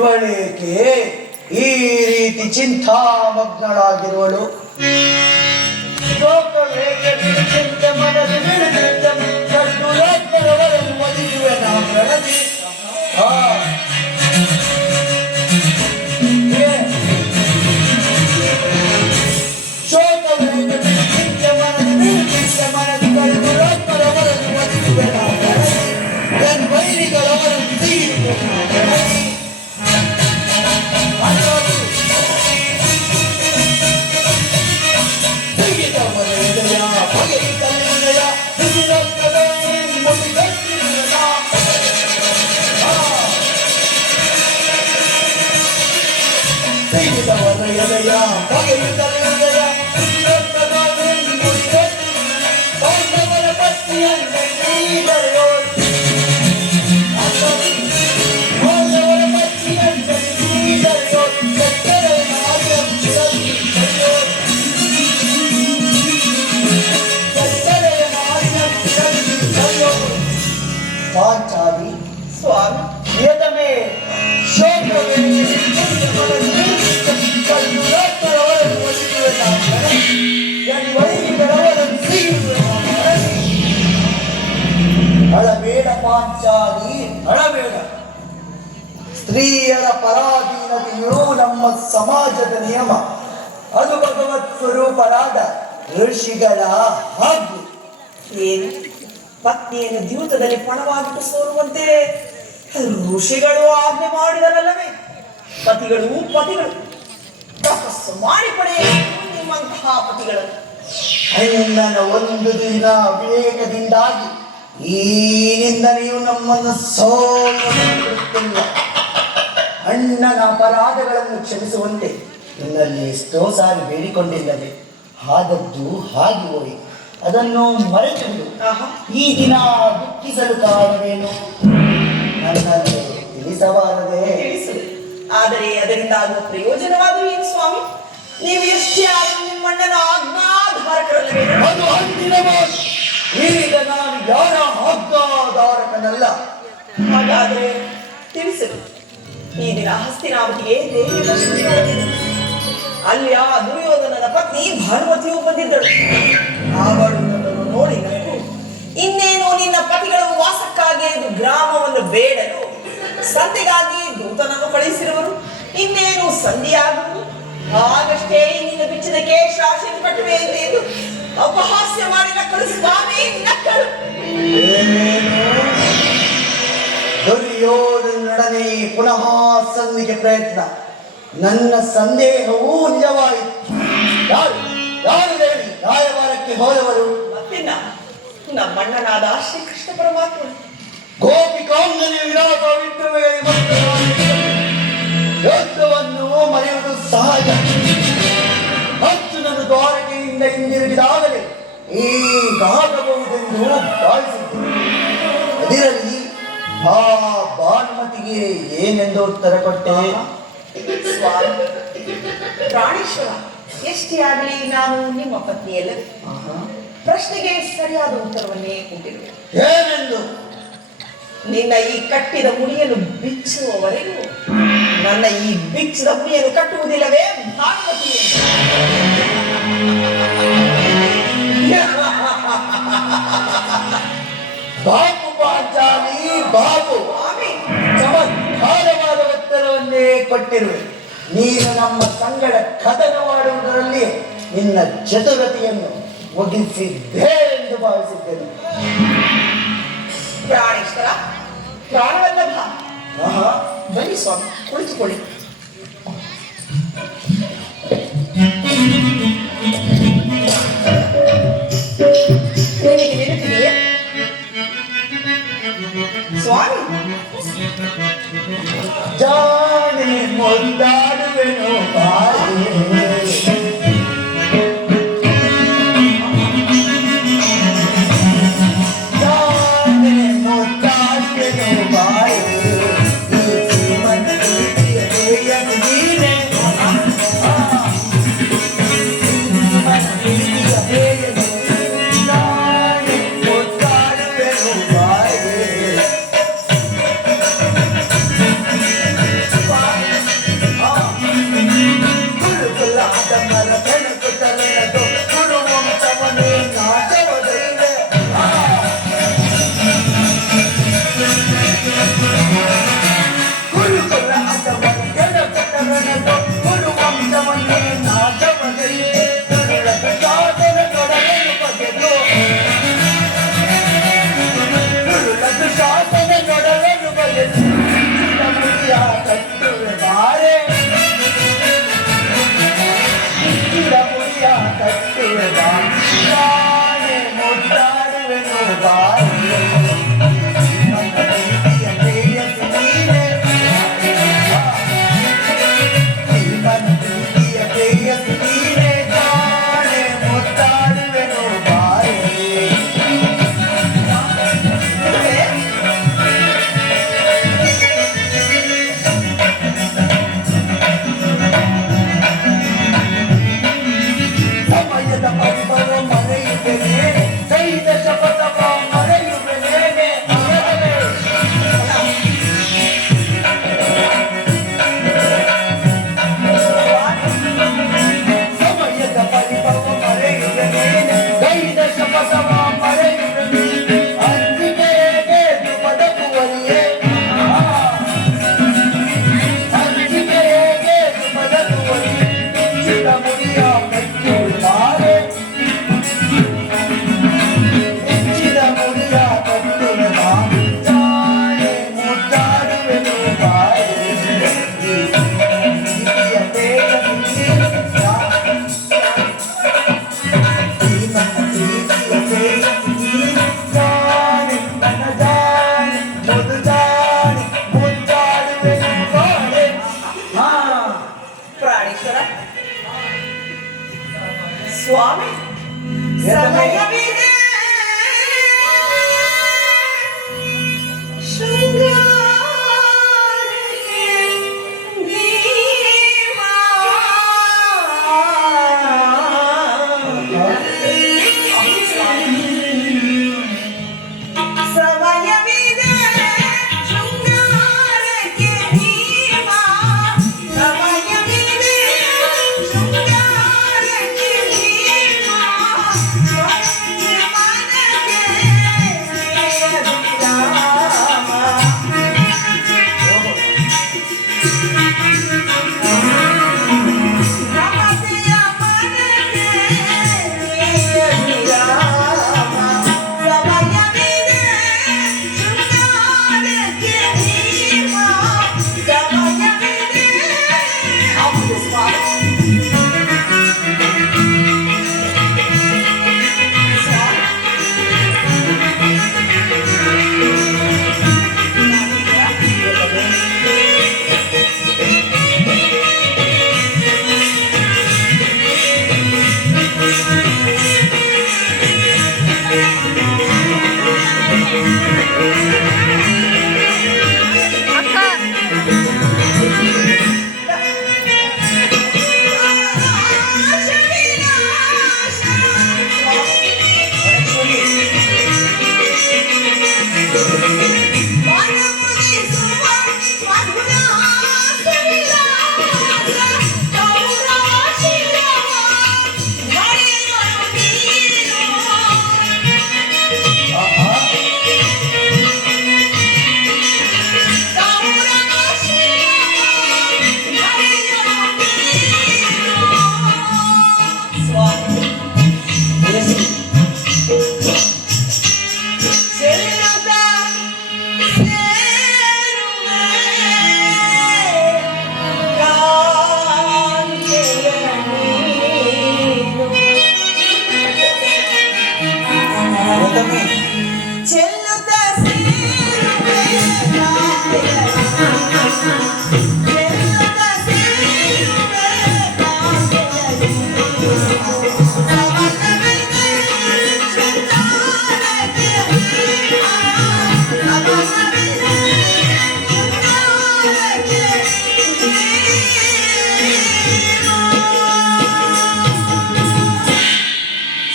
ಇವಳೇಕೆ ಈ ರೀತಿ ಚಿಂತಾಮಗ್ನಳಾಗಿರುವಳು? ಮನಸ್ಸು ಪಾಂಚಾಲಿ ಸ್ವಾಮಿ ನಿಯತಮೇ ಪಾಂಚಾಲಿ ಅಳಬೇಡ ಸ್ತ್ರೀಯರ ಪರಾಧೀನತೆಯು ನಮ್ಮ ಸಮಾಜದ ನಿಯಮ. ಅದು ಭಗವತ್ ಸ್ವರೂಪರಾದ ಋಷಿಗಳ ಹಾಗೂ ಏನು? ಪತ್ನಿಯನ್ನು ದ್ಯೂತದಲ್ಲಿ ಪಣವಾಗಿಟ್ಟು ಸೋಲುವಂತೆ ಋಷಿಗಳು ಆಜ್ಞೆ ಮಾಡಿದರಲ್ಲವೇ? ಪತಿಗಳು ಪತಿಗಳು. ತಪಸ್ಸು ಮಾಡಿ ಪಡೆಯಬೇಕು ನಿಮ್ಮಂತಹ ಪತಿಗಳನ್ನು. ಒಂದು ದಿನ ವಿವೇಕದಿಂದಾಗಿ ಈ ನೀವು ನಮ್ಮನ್ನು ಸೋಲಿಲ್ಲ ಅಣ್ಣನ ಅಪರಾಧಗಳನ್ನು ಕ್ಷಮಿಸುವಂತೆ ನಿನ್ನಲ್ಲಿ ಎಷ್ಟೋ ಸಾರಿ ಬೇಡಿಕೊಂಡಿಲ್ಲದೆ ಹಾಗದ್ದು ಹಾಗೆ ಹೋಗಿ. ಅದನ್ನು ಮರೆತು ಈ ದಿನ ದುಃಖಿಸಲು ಕಾರಣವೇನು? ನನ್ನಲ್ಲಿ ತಿಳಿಸಬಾರದೆ. ತಿಳಿಸು. ಆದರೆ ಅದರಿಂದ ಆಗುವ ಪ್ರಯೋಜನವಾದರೂ ಏನು ಸ್ವಾಮಿ? ನೀವು ಎಷ್ಟೇ ಆದರೂ ನಿಮ್ಮಣ್ಣನ ಆಜ್ಞಾಧಾರಕರಲ್ಲಿ ಅದು ಈಗ ನಾನು ಯಾರ ಆಜ್ಞಾಧಾರಕನಲ್ಲ. ಹಾಗಾದ್ರೆ ತಿಳಿಸು. ಈ ದಿನ ಹಸ್ತಿನಾವತಿಗೆ ದೇವಿ ಅಲ್ಲಿ ಆ ದುರ್ಯೋಧನನ ಪತ್ನಿ ಭಾನುಮತಿಯು ಬಂದಿದ್ದಳು. ಅವಳು ನನ್ನನ್ನು ನೋಡಿ ಇನ್ನೇನು ನಿನ್ನ ಪತಿಗಳ ವಾಸಕ್ಕಾಗಿ ಗ್ರಾಮವನ್ನು ಬೇಡಲು ಸಂತೆಗಾಗಿ ದೂತನನ್ನು ಕಳುಹಿಸಿರುವರು. ಇನ್ನೇನು ಸಂಧಿಯಾಗುವುದು? ಆಗಷ್ಟೇ ನಿನ್ನ ಬಿಚ್ಚಿದ ಕೇಶ ಕಟ್ಟುವೆ ಎಂದು ಅಪಹಾಸ್ಯ ಮಾಡಿ ನಕ್ಕಳು ಸ್ವಾಮಿ ನಕ್ಕಳು. ದುರ್ಯೋಧನೊಡನೆ ಪುನಃ ಸಂಧಿಗೆ ಪ್ರಯತ್ನ. ನನ್ನ ಸಂದೇಹವೂ ನಿಜವಾಯಿತು. ಯಾರು? ಯಾರು ದೇವಿ ರಾಯವಾರಕ್ಕೆ ಹೋದವರು? ಮತ್ತಿನ್ನ ನಮ್ಮಣ್ಣನಾದ ಶ್ರೀಕೃಷ್ಣ ಪರಮಾತ್ಮ. ವಿರಾಮ ವಿಲಾಸ ವಿಕ್ರಮಗಳಿಗೆ ಭಕ್ತರಾಗಿದ್ದರು. ಹಿಂದಿರುಗಿದಾಗಲೇ ಏಕಾಗಬಹುದೆಂದು ಭಾವಿಸಿದ್ದರು ಅದಿರಲಿ ಆ ಭಾನುಮತಿಗೆ ಏನೆಂದು ಉತ್ತರ ಕೊಟ್ಟೆ? ಪ್ರಾಣೇಶ್ವರ ಎಷ್ಟೇ ಆಗಲಿ ನಾನು ನಿಮ್ಮ ಪತ್ನಿಯಲ್ಲ. ಪ್ರಶ್ನೆಗೆ ಸರಿಯಾದ ಉತ್ತರವನ್ನೇ ಕೊಟ್ಟಿರುವೆ ಏನೆಂದು? ನಿನ್ನ ಈ ಕಟ್ಟಿದ ಮುಡಿಯನ್ನು ಬಿಚ್ಚುವವರೆಗೂ ನನ್ನ ಈ ಬಿಚ್ಚಿದ ಮುಡಿಯನ್ನು ಕಟ್ಟುವುದಿಲ್ಲವೇ ಭಾನುಮತಿ? ಬಾಬು ಪಾಂಚಾಲಿ ಬಾಬು. ಚಮತ್ಕಾರವಾದ ಉತ್ತರವನ್ನೇ ಕೊಟ್ಟಿರುವೆ ನೀನು ನಮ್ಮ ಸಂಗಡ ಕದನವಾಡುವುದರಲ್ಲಿ ನಿನ್ನ ಚತುರತೆಯನ್ನು ಮುಗಿಸಿದ್ದೆ ಎಂದು ಭಾವಿಸಿದ್ದೇನೆ. ಪ್ರಾಣೇಶ್ವರ ಪ್ರಾಣವಲ್ಲಭ ಮಹಾ ಬನ್ನಿ ಸ್ವಾಮಿ ಕುಳಿತುಕೊಳ್ಳಿ. சுவாமி ஜானி முந்தாடுவேனோ பாய் Thank you. ಸ್ವಾಮಿ ಸಮಯವಿದೆ ಶೃಂಗಾರಕ್ಕೆ ಭೀಮ. ಸಮಯವಿದೆ ಶೃಂಗಾರಕ್ಕೆ ಭೀಮ.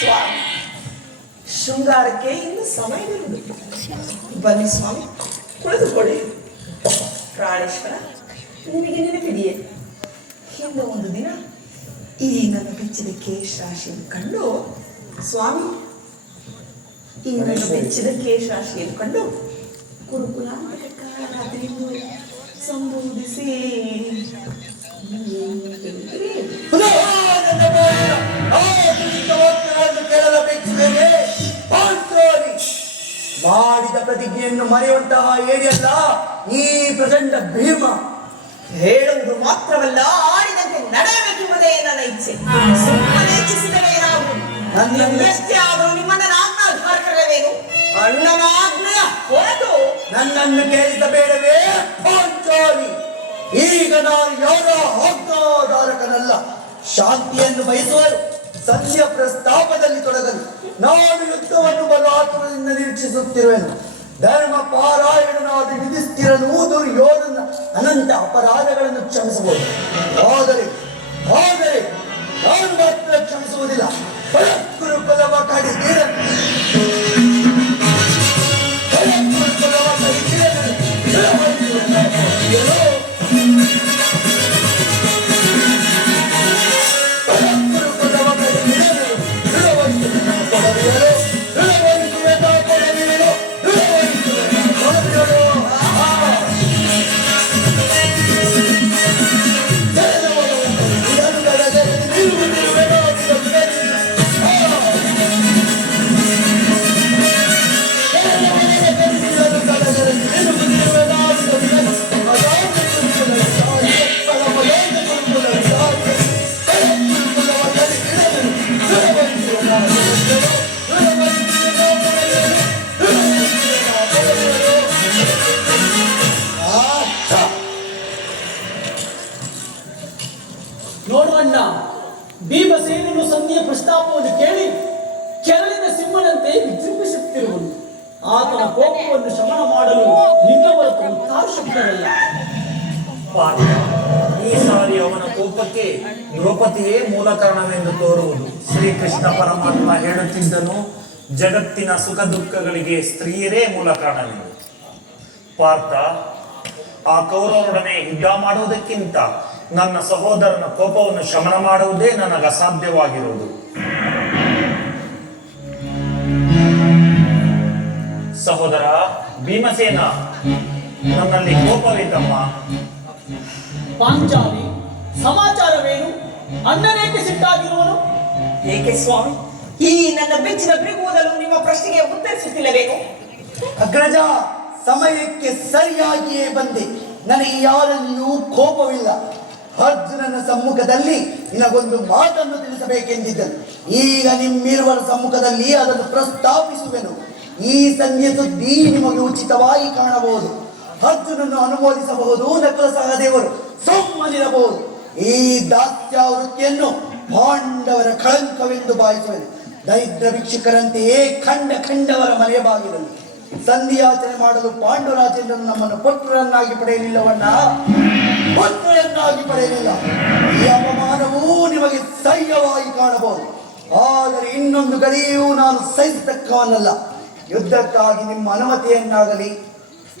ಸ್ವಾಮಿ ಶೃಂಗಾರಕ್ಕೆ ಇನ್ನು ಸಮಯವಿರುವುದು ಬನ್ನಿ ಸ್ವಾಮಿ ಕುಳಿತುಕೊಳ್ಳಿ ಪ್ರಾಣೇಶ್ವರ ನಿಮಗೆ ನೆನಪಿದೆಯೇ? ಹಿಂದೆ ಒಂದು ದಿನ ಈ ನನ್ನ ಬೆಚ್ಚಿದ ಕೇಶ ರಾಶಿಯನ್ನು ಕಂಡು ಸ್ವಾಮಿ ಈ ನನ್ನ ಬೆಚ್ಚಿದ ಕೇಶ ರಾಶಿಯನ್ನು ಕಂಡು ಕುರುಕುಲ ರಾತ್ರಿಯನ್ನು ಸಂಬೋಧಿಸಿ. ಏನು ಪ್ರತಿಜ್ಞೆಯನ್ನು ಮರೆಯುವಂತಹ ಏರಿಯಲ್ಲ ಈ ಪ್ರಚಂಡ ಭೀಮ. ಹೇಳುವುದು ಮಾತ್ರವಲ್ಲ ಆಡಿದಂತೆ ನಡೆಯಬೇಕೆಂಬುದೇ ನನ್ನ ಇಚ್ಛೆ. ಸುಮ್ಮನೆ ನನ್ನಷ್ಟೇ ಆದರೂ ನಿಮ್ಮನ್ನ ಆಜ್ಞಾಧಾರಕರವೇನು ಅಣ್ಣನ ಆಜ್ಞೆಯ ಹೊರತು ನನ್ನನ್ನು ಕೇಳಿಸಬೇಡವೇ ಪಾಂಚಾಲಿ. ಈಗ ನಾನು ಯಾರ ಹೋಗ್ತಾರಕನಲ್ಲ ಶಾಂತಿಯನ್ನು ಬಯಸುವರು. ಸತ್ಯ ಪ್ರಸ್ತಾಪದಲ್ಲಿ ತೊಡಗಲು. ನಾನು ಯುದ್ಧವನ್ನು ಬಲಾತ್ಮದಿಂದ ನಿರೀಕ್ಷಿಸುತ್ತಿರುವೆನು. ಧರ್ಮ ಪಾರಾಯಣನಾದ ಯುಧಿಷ್ಠಿರನು ದುರ್ಯೋಧನ ಅನಂತ ಅಪರಾಧಗಳನ್ನು ಕ್ಷಮಿಸಬಹುದು. ಆದರೆ ಆದರೆ ಕ್ಷಮಿಸುವುದಿಲ್ಲ. ಕಡಿದಿರ ಕಾರಣವೆಂದು ತೋರುವುದು ಶ್ರೀಕೃಷ್ಣ ಪರಮಾತ್ಮ ಹೇಳುತ್ತಿದ್ದನು, ಜಗತ್ತಿನ ಸುಖ ದುಃಖಗಳಿಗೆ ಸ್ತ್ರೀಯರೇ ಮೂಲ ಕಾರಣವೆಂದು ಪಾರ್ಥ, ಆ ಕೌರವರೊಡನೆ ಯುದ್ಧ ಮಾಡುವುದಕ್ಕಿಂತ ನನ್ನ ಸಹೋದರನ ಕೋಪವನ್ನು ಶಮನ ಮಾಡುವುದೇ ನನಗೆ ಅಸಾಧ್ಯವಾಗಿರುವುದು ಸಹೋದರ, ಭೀಮಸೇನ, ನನ್ನಲ್ಲಿ ಕೋಪವಿದ್ದಮ್ಮ ಪಾಂಚಾಲಿ, ಸಮಾಚಾರವೇನು? ಅಣ್ಣನೇಕೆ ಸಿಟ್ಟಾಗಿರುವನು? ಏಕೆ ಸ್ವಾಮಿ? ಈ ನನ್ನ ಬೆಚ್ಚಿನ ಬಿಗುವುದಲು ನಿಮ್ಮ ಪ್ರಶ್ನೆಗೆ ಉತ್ತರಿಸುತ್ತಿಲ್ಲವೇನು? ಅಗ್ರಜ ಸಮಯಕ್ಕೆ ಸರಿಯಾಗಿಯೇ ಬಂದೆ. ನನಗೆ ಯಾರನ್ನೂ ಕೋಪವಿಲ್ಲ. ಅರ್ಜುನನ ಸಮ್ಮುಖದಲ್ಲಿ ನಿನಗೊಂದು ಮಾತನ್ನು ತಿಳಿಸಬೇಕೆಂದಿದ್ದನು ಈಗ ನಿಮ್ಮಿರುವ ಸಮ್ಮುಖದಲ್ಲಿ ಅದನ್ನು ಪ್ರಸ್ತಾಪಿಸುವೆನು. ಈ ಸಂಧ್ಯೆ ಸುದ್ದಿ ನಿಮಗೆ ಉಚಿತವಾಗಿ ಕಾಣಬಹುದು. ಅರ್ಜುನನ್ನು ಅನುಮೋದಿಸಬಹುದು ನಕಲ ಸಹದೇವರು ಸುಮ್ಮನಿರಬಹುದು. ಈ ದಾಸ್ಯಾವೃತ್ತಿಯನ್ನು ಪಾಂಡವರ ಕಳಂಕವೆಂದು ಭಾವಿಸುವುದು ದರಿದ್ರ ಭಿಕ್ಷುಕರಂತೆಯೇ ಖಂಡ ಖಂಡವರ ಮನೆಯ ಬಾಗಿಲಲ್ಲಿ ಸಂಧಿಯಾಚನೆ ಮಾಡಲು ಪಾಂಡುರಾಜೇಂದ್ರನು ನಮ್ಮನ್ನು ಪುತ್ರರನ್ನಾಗಿ ಪಡೆಯಲಿಲ್ಲವಣ್ಣ? ಪುತ್ರರನ್ನಾಗಿ ಪಡೆಯಲಿಲ್ಲ. ಈ ಅಪಮಾನವೂ ನಿಮಗೆ ಸಹ್ಯವಾಗಿ ಕಾಣಬಹುದು. ಆದರೆ ಇನ್ನೊಂದು ಗಡಿಯೂ ನಾನು ಸಹಿಸತಕ್ಕವನಲ್ಲ. ಯುದ್ಧಕ್ಕಾಗಿ ನಿಮ್ಮ ಅನುಮತಿಯನ್ನಾಗಲಿ,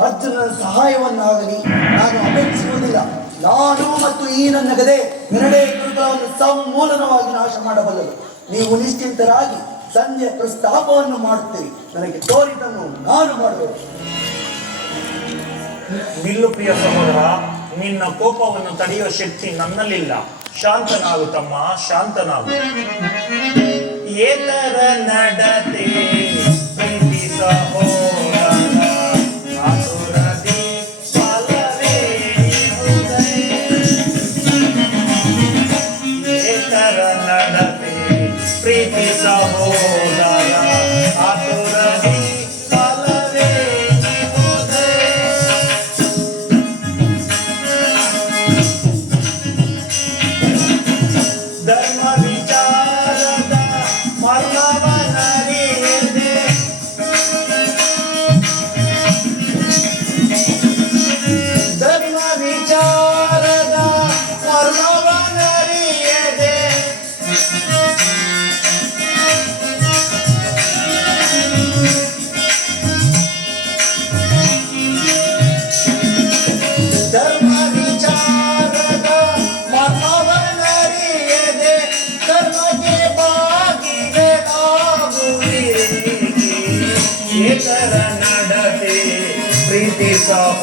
ಅರ್ಜುನನ ಸಹಾಯವನ್ನಾಗಲಿ ನಾನು ಅಪೇಕ್ಷಿಸುವುದಿಲ್ಲ. ನಾನು ಮತ್ತು ಈ ನನ್ನ ಗದೆ ಎರಡೇ ಕೃತವನ್ನು ಸಮೂಲನವಾಗಿ ನಾಶ ಮಾಡಬಲ್ಲದು. ನೀವು ನಿಶ್ಚಿಂತರಾಗಿ ಸಂಜೆ ಪ್ರಸ್ತಾಪವನ್ನು ಮಾಡುತ್ತೀರಿ. ನನಗೆ ತೋರಿದನ್ನು ನಾನು ಮಾಡಬೇಕು ನಿಲ್ಲು ಪ್ರಿಯ ಸಹೋದರ, ನಿನ್ನ ಕೋಪವನ್ನು ತಡೆಯುವ ಶಕ್ತಿ ನನ್ನಲ್ಲಿಲ್ಲ. ಶಾಂತನಾಗು ತಮ್ಮ, ಶಾಂತನಾಗು. ಏತರ ನಡತೆ ಸಹೋದರ. Lisa